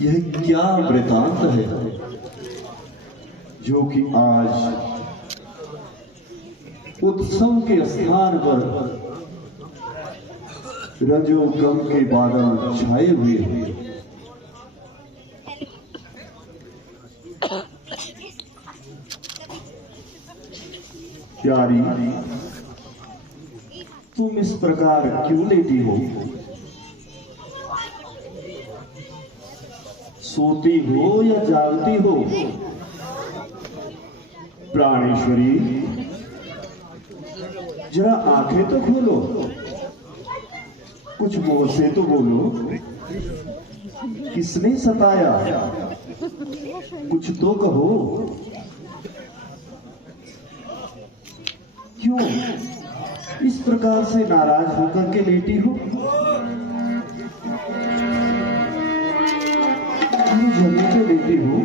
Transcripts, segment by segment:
यह क्या वृतांत है जो कि आज उत्सव के स्थान पर रजोगम के बादल छाए हुए हैं। प्यारी, तुम इस प्रकार क्यों लेटी हो? सोती हो या जागती हो? प्राणेश्वरी, जरा आंखें तो खोलो, कुछ मुंह से तो बोलो। किसने सताया? कुछ तो कहो। क्यों इस प्रकार से नाराज होकर के लेटी हो? क्यों जमीन पे लेटी हो?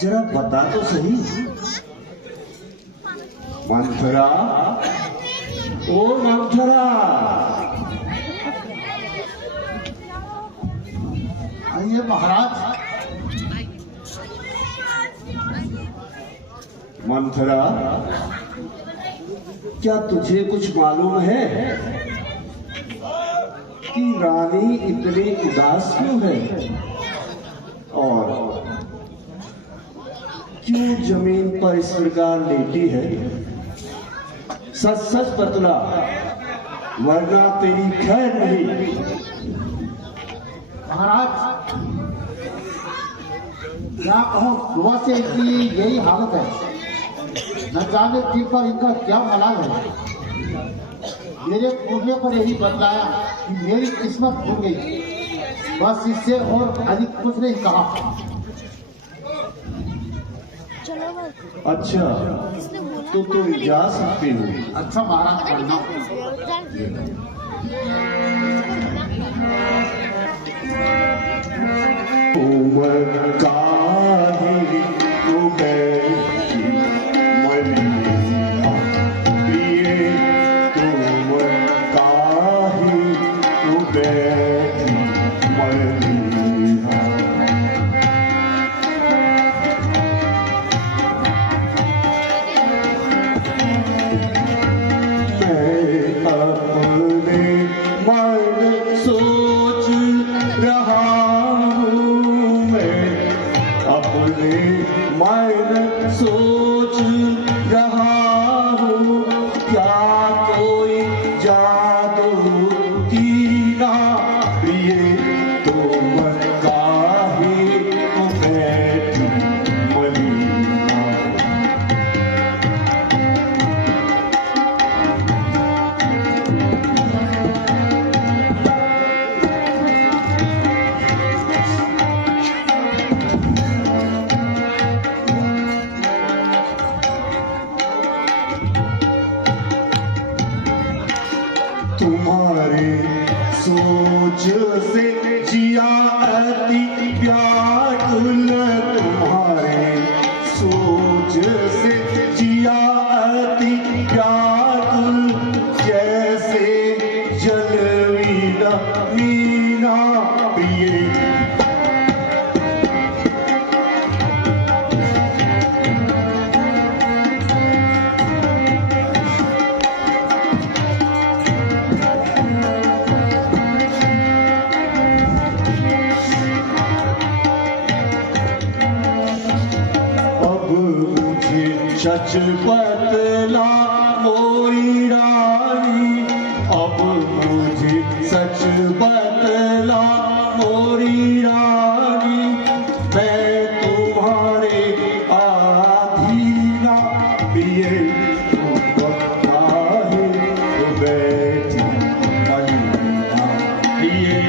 जरा बता तो सही। मंथरा, ओ मंथरा, आइए महाराज। मंथरा, क्या तुझे कुछ मालूम है कि रानी इतनी उदास क्यों है और क्यों जमीन पर इस प्रकार लेटी है? सच सच बतला, वरना तेरी खैर नहीं। महाराज, क्या कहूँ, सुबह से इनकी यही हालत है। न जाने दिल पर इनका क्या मलाल है। मेरे पूछने पर यही बतलाया कि मेरी किस्मत खुल गई। बस इससे और अधिक कुछ नहीं कहा। अच्छा, तो तुम जा सकते हो। अच्छा महाराज, करना। उमर काहे तू बैठी मलिया, प्रिये तुमर काहे तू बैठी मलिया। मैं सोच रहा हूँ, क्या कोई जादू कीना, प्रिय तुम काहे बैठी मलिया। तुम्हारे सोच से जिया अति व्याकुल, तुम्हारे सोच से जिया अति व्याकुल, जैसे जलवीना मीना, प्रिय सच बतला मोरी रानी, अब मुझे सच बतला मोरी रानी, मैं तुम्हारे आधीना, प्रिय तुम काहे तो बैठी मलिया, प्रिय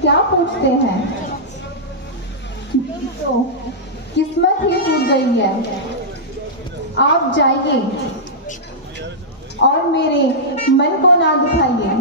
क्या पूछते हैं? तो किस्मत ही टूट गई है। आप जाइए और मेरे मन को ना दुखाइए।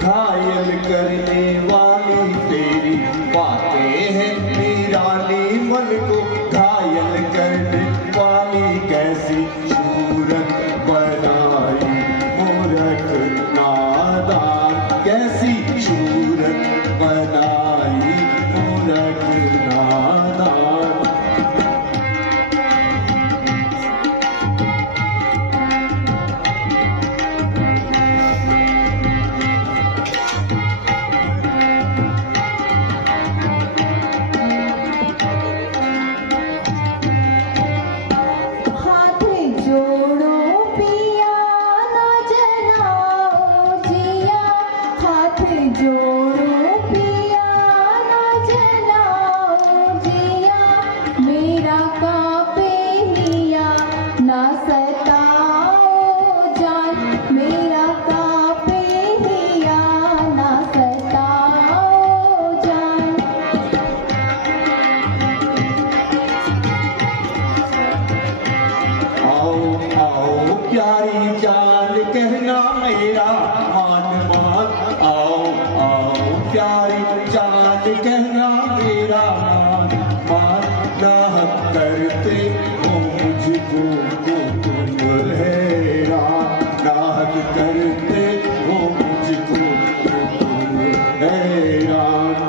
घायल करने वाली तेरी बातें हैं निराली, मन को घायल करने वाली कैसी सूरत बनाई मूर्ख नादान, कैसी सूरत बनाई मूर्ख नादान। प्यारी जान कहना मेरा मान मान, आओ आओ प्यारी जान कहना मेरा मान मान, नाहक करते हो मुझको तो तुम हैरान, नाहक करते हो मुझको तो तुम हैरान।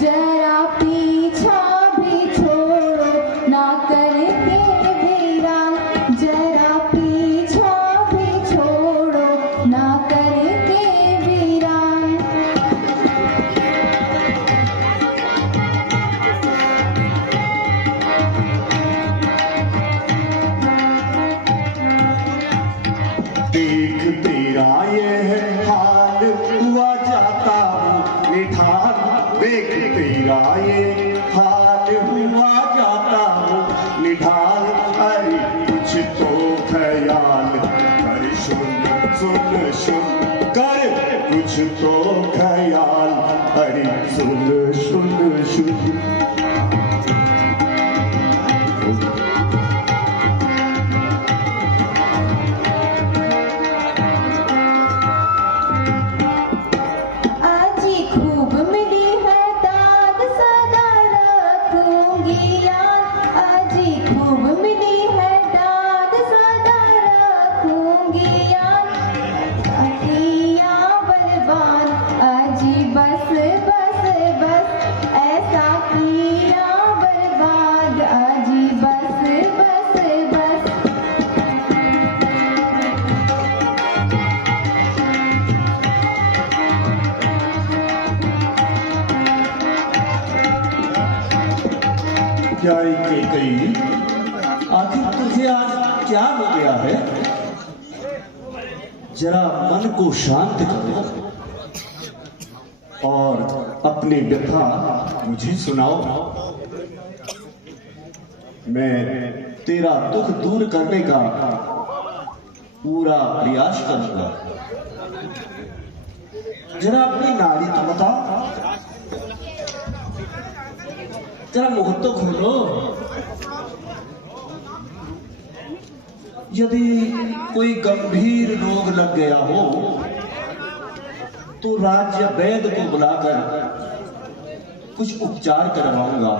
जरा पीछा भी छोड़ो ना करके वीरान, जरा पीछा भी छोड़ो ना करके वीरान। देख तेरा ये है हाल हुआ जाता हूँ निठार, देख तेरा ये हाल हुआ जाता हूँ निढाल, अरे कुछ तो ख्याल कर सुन सुन सुन कर, कुछ तो ख्याल अरे सुन सुन सुन। प्यारी कैकई, आखिर तुझे आज क्या हो गया है? जरा मन को शांत करो और अपनी व्यथा मुझे सुनाओ। मैं तेरा दुख दूर करने का पूरा प्रयास करूंगा। जरा अपनी नाड़ी तो बता, जरा मुंह तो खोलो। यदि कोई गंभीर रोग लग गया हो तो राज्य वैद्य को बुलाकर कुछ उपचार करवाऊंगा।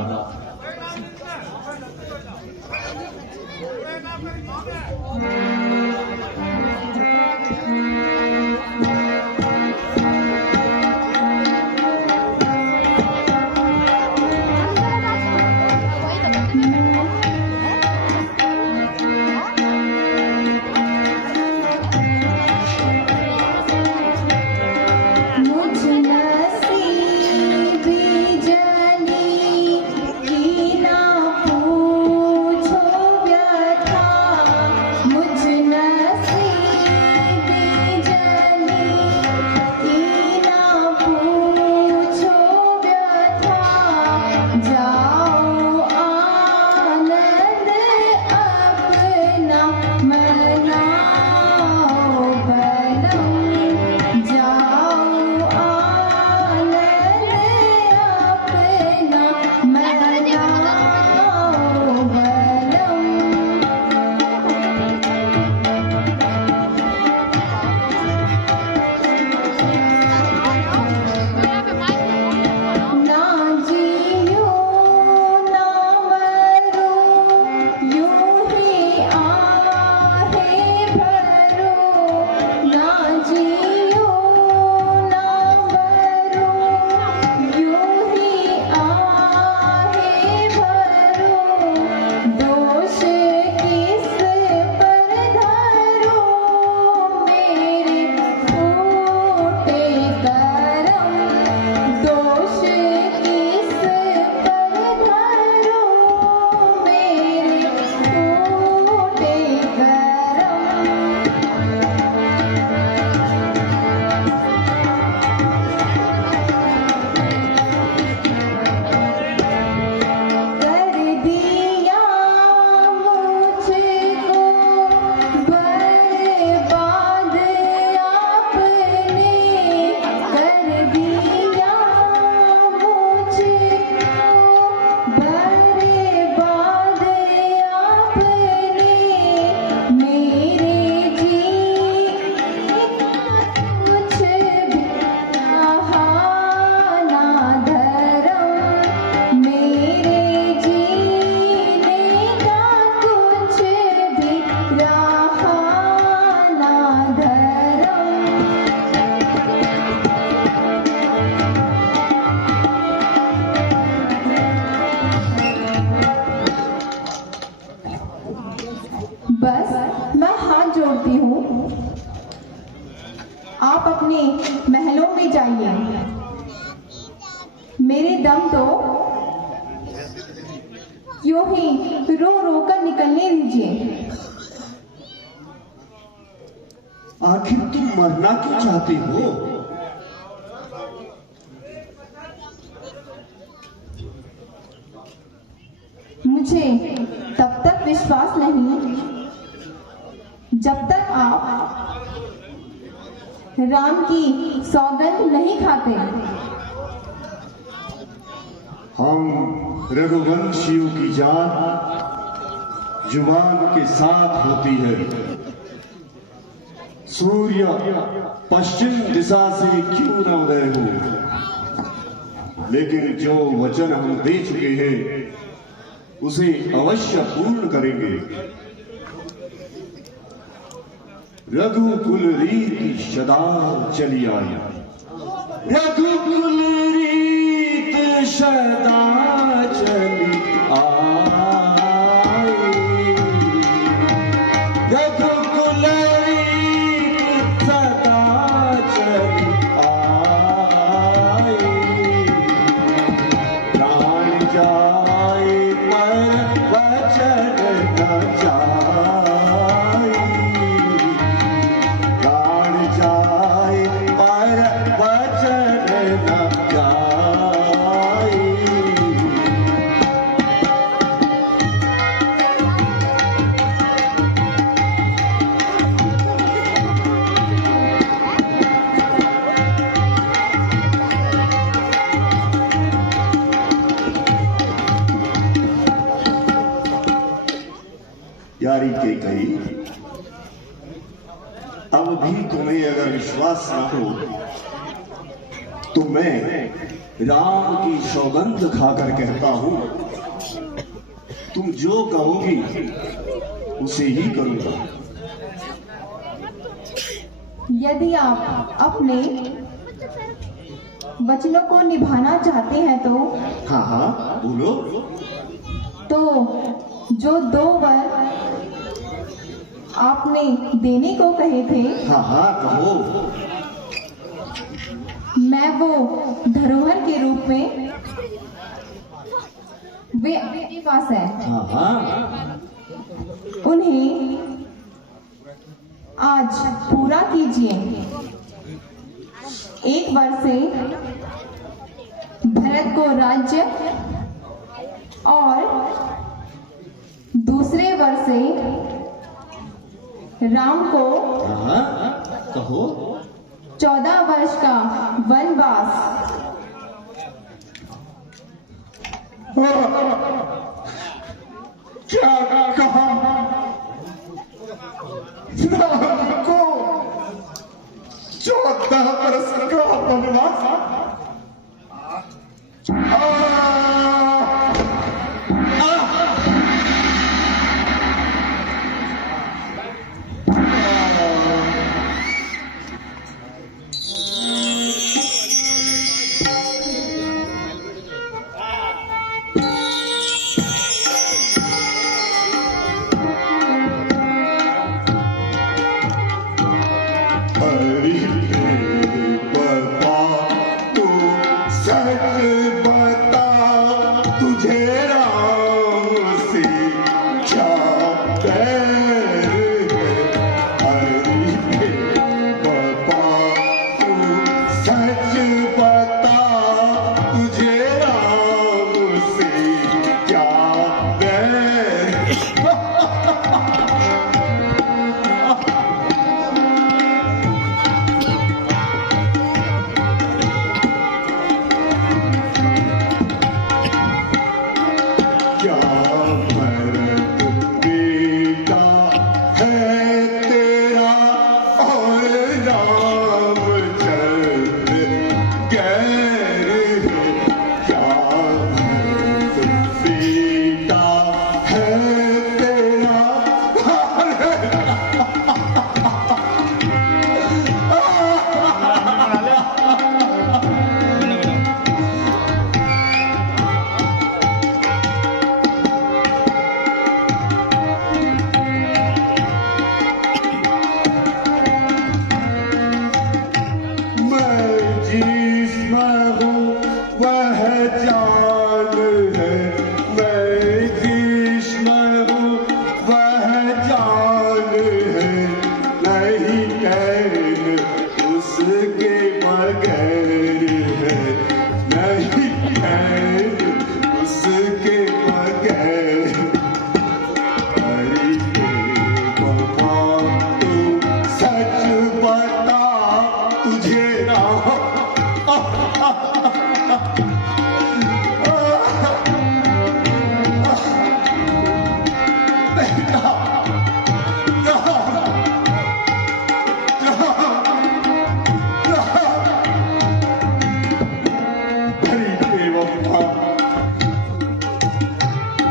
आप अपने महलों में जाइए। मेरे दम तो यूं ही रो रो कर निकलने दीजिए। आखिर तुम मरना क्यों चाहती हो? मुझे तब तक विश्वास नहीं जब तक आप राम की सौगंध नहीं खाते। हम रघुवंशियों की जान जुबान के साथ होती है। सूर्य पश्चिम दिशा से क्यों न उदय हो, लेकिन जो वचन हम दे चुके हैं उसे अवश्य पूर्ण करेंगे। रघुकुल रीत सदा चली आई, रघुकुल रीत सदा चली आई, रघुकुल रीत सदा चली आई। प्राण जाए पर वचन न जाए, प्राण जाए पर वचन न जाए। यारी के कही, अब भी तुम्हें अगर विश्वास न हो तो मैं राम की सौगंध खाकर कहता हूं, तुम जो कहोगी उसे ही करूंगा। यदि आप अपने वचनों को निभाना चाहते हैं तो हाँ हाँ बोलो। तो जो 2 वर आपने देने को कहे थे, हाँ हाँ कहो। मैं वो धरोहर के रूप में वे आपके पास है, हाँ हाँ उन्हें आज पूरा कीजिए। एक वर्ष से भरत को राज्य और दूसरे वर्ष से राम को हाँ कहो। 14 वर्ष का वनवास। क्या कहा? राम को 14 वर्ष का वनवास।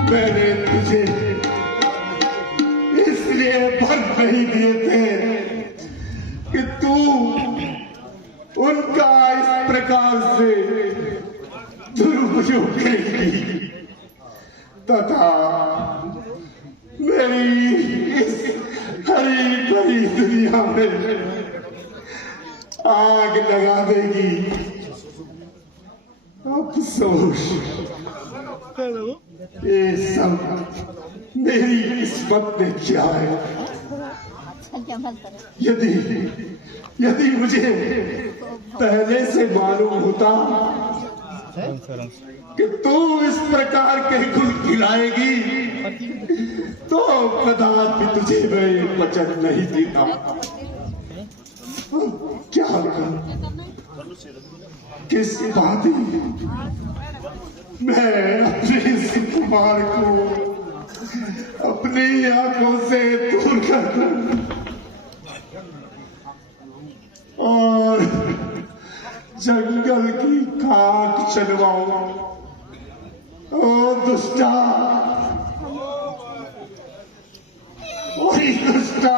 मैंने तुझे इसलिए भर नहीं दिए थे कि तू उनका इस प्रकार से दुरुपयोग करेगी तथा मेरी इस हरी भरी दुनिया में आग लगा देगी। अफसोस, ये सब मेरी किस्मत में क्या है। यदि मुझे पहले से मालूम होता कि तू इस प्रकार के गुण खिलाएगी तो कदापि तुझे मैं वचन नहीं देता। क्या करूं, किस बात मैं अपने सुकुमार को अपनी आंखों से दूर कर दूं और जंगल की खाक चलवाऊं। ओ दुष्टा, वही दुष्टा,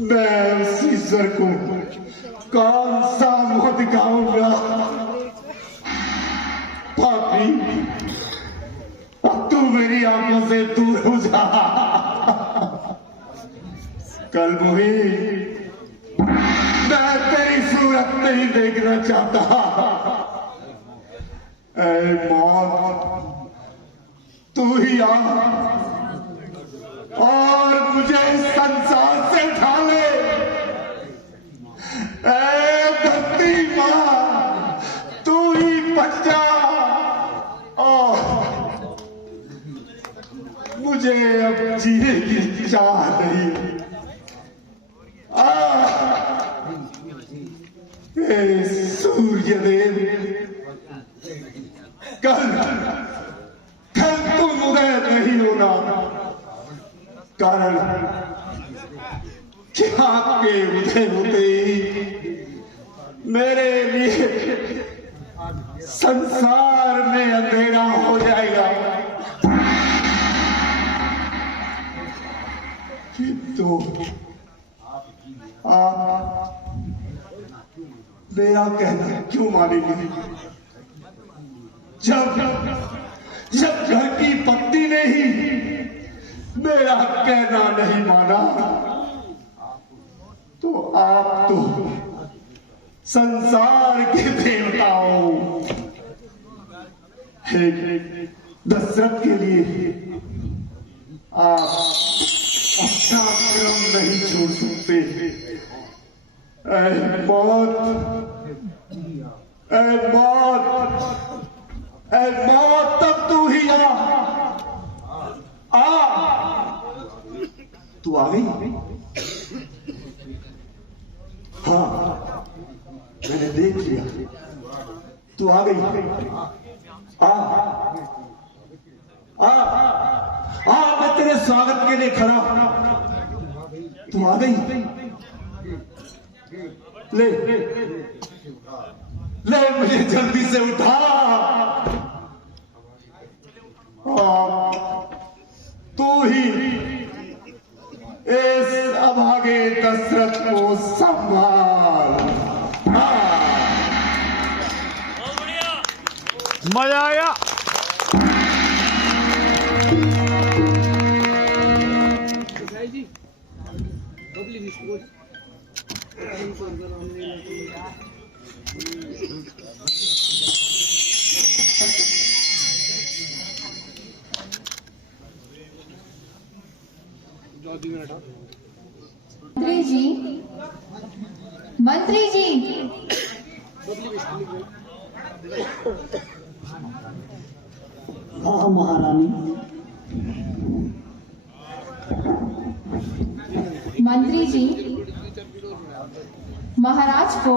मैं उसी सर को कौन सा मुंह दिखाऊंगा। पापी, अब तू मेरी आंखों से दूर हो जा। कल मुही, मैं तेरी सूरत नहीं देखना चाहता। ऐ मौत, तू ही आ और मुझे संसार से उठा ले। ऐ धरती माँ, तू ही बच जा और मुझे अब जीने की चाह नहीं। सूर्यदेव, कल तुम उदय नहीं होना, कारण कि आपके उदय होते ही मेरे लिए संसार में अंधेरा हो जाएगा। किंतु आप मेरा कहना क्यों मानेंगे? जब घर की पत्नी ने ही मेरा कहना नहीं माना तो आप तो संसार के देवताओं हे दशरथ के लिए आप अपना क्रम नहीं छोड़ सकते। ऐ मौत, ऐ मौत, ऐ मौत, तब तू ही आ। तू आ गई? हाँ, मैंने देख लिया, तू आ गई। मैं तेरे स्वागत के लिए खड़ा हूं। तू आ गई? ले मुझे जल्दी से उठा। तू ही इस अभागे दशरथ को संभाल। मजा आया। मंत्री जी, हाँ महारानी। मंत्री जी, महाराज को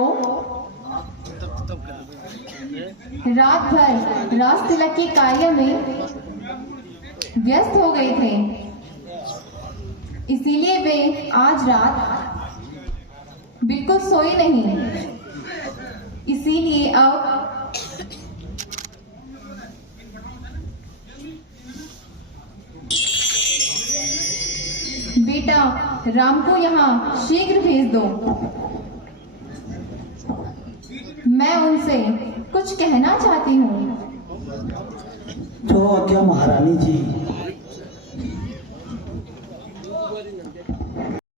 रात भर राज तिलक के कार्य में व्यस्त हो गए थे, इसीलिए वे आज रात बिल्कुल सोए नहीं। इसीलिए अब बेटा राम को यहाँ शीघ्र भेज दो। मैं उनसे कुछ कहना चाहती हूँ। जो आज्ञा महारानी जी।